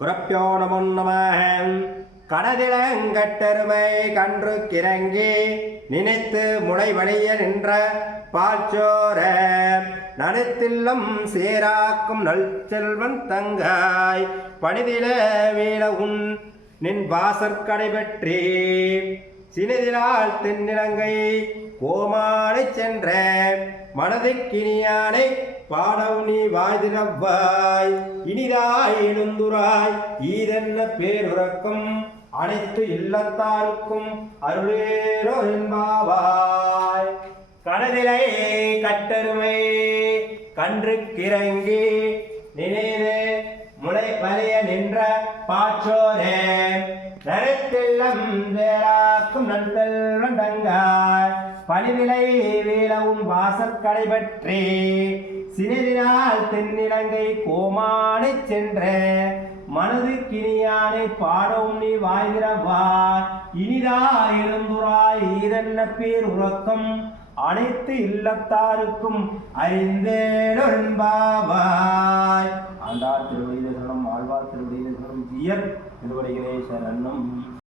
குரப்பியோ நமோ கடதிலங்கட்டெருமை கன்று கிறங்கி நினைத்து முளை வழிய நின்ற பாச்சோர நனத்தில்லம் சேராக்கும் நல் செல்வன் தங்காய். பணிதில வீழ உன் நின் வாசற்கடை பெற்றே சினிதிலால் தென்னிலங்கை கோமானை சென்ற. மனதுக்கினியானை பாடவு நீ வாய்திரவாய் இனிதாய் எழுந்துராய் ஈதென்ன பேருறக்கும்? அனைத்து இல்லத்தாருக்கும் அருளேரோ என்பாவாய். கனதிலை கட்டருமை கன்று கிறங்கி நினைவு முளை வரைய நின்ற பாற்றோரே. நரத்தெல்லம் வேறாக்கும் நண்பல் பணிவிலை வீழவும் வாசற்கடை பற்றி. சிறிதினால் தென்னிலங்கை கோமானை சென்ற மனது கிணியானை பாடவும் நீ வாய்கிறவாய் இனிதா எழுந்துராய் ஈதன்ன பேர் உறக்கம்? அனைத்து இல்லத்தாருக்கும் அறிந்தேடொன்பாவாய் ஆண்டார் திருவடிதேசனம் ஆழ்வார் திருவடிதேசனம் ஜியர் திருவடிகளே சரணம்.